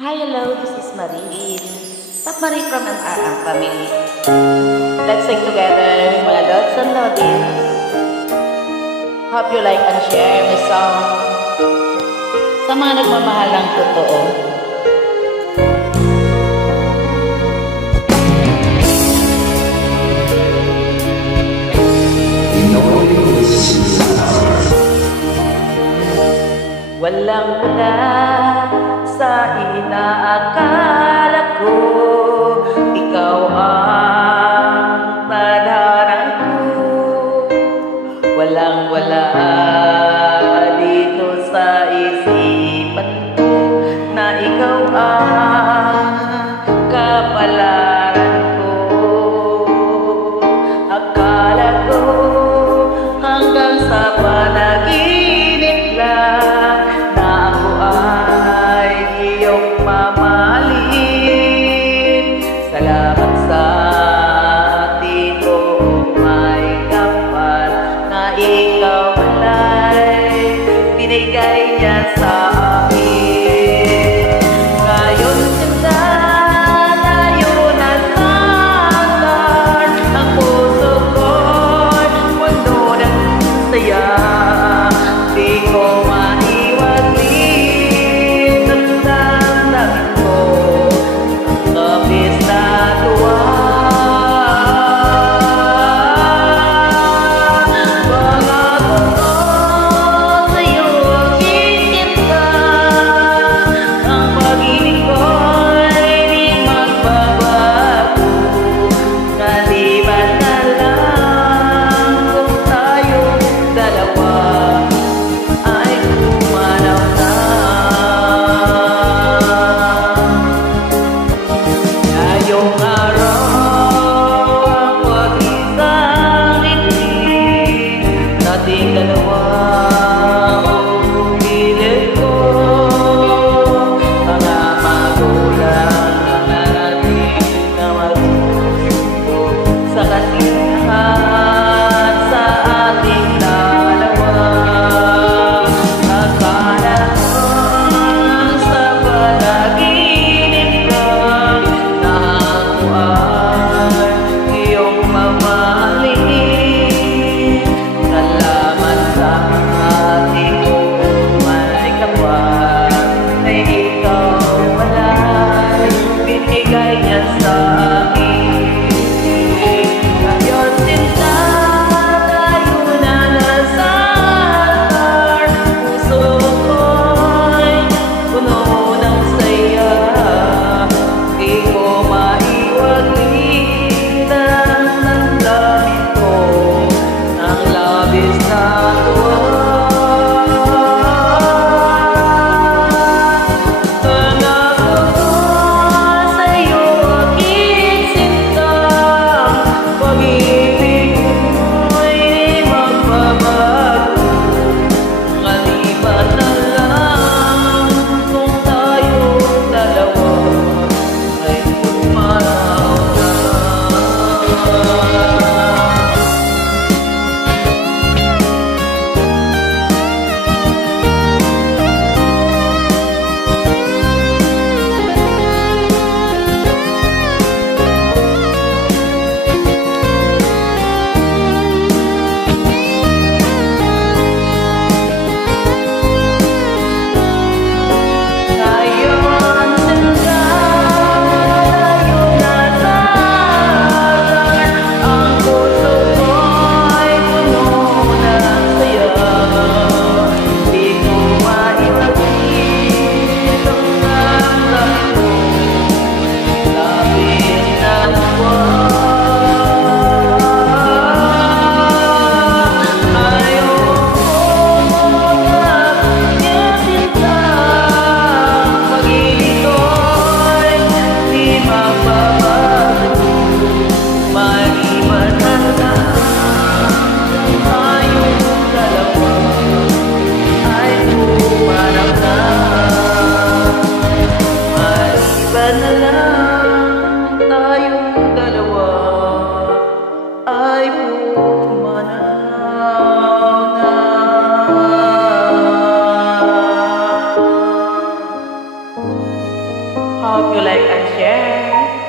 Hi, hello, this is Marie. Top Marie from MRM family. Let's sing together, mga lods and lodies. Hope you like and share my song. Sa mga nagmamahalang totoo. Walang mula sa inaakala ko, ikaw ang tadhana ko. Walang wala dito sa isipan ko na ikaw ang kapalaran ko. Akala ko hanggang sa panaginip lang mamahalin. Salamat sa ating kong may kapal na ikaw malay binigay niya sa akin. Ngayon sinta tayo na sandan, ang puso ko'y puno ng saya. Di ko Hope you like and share.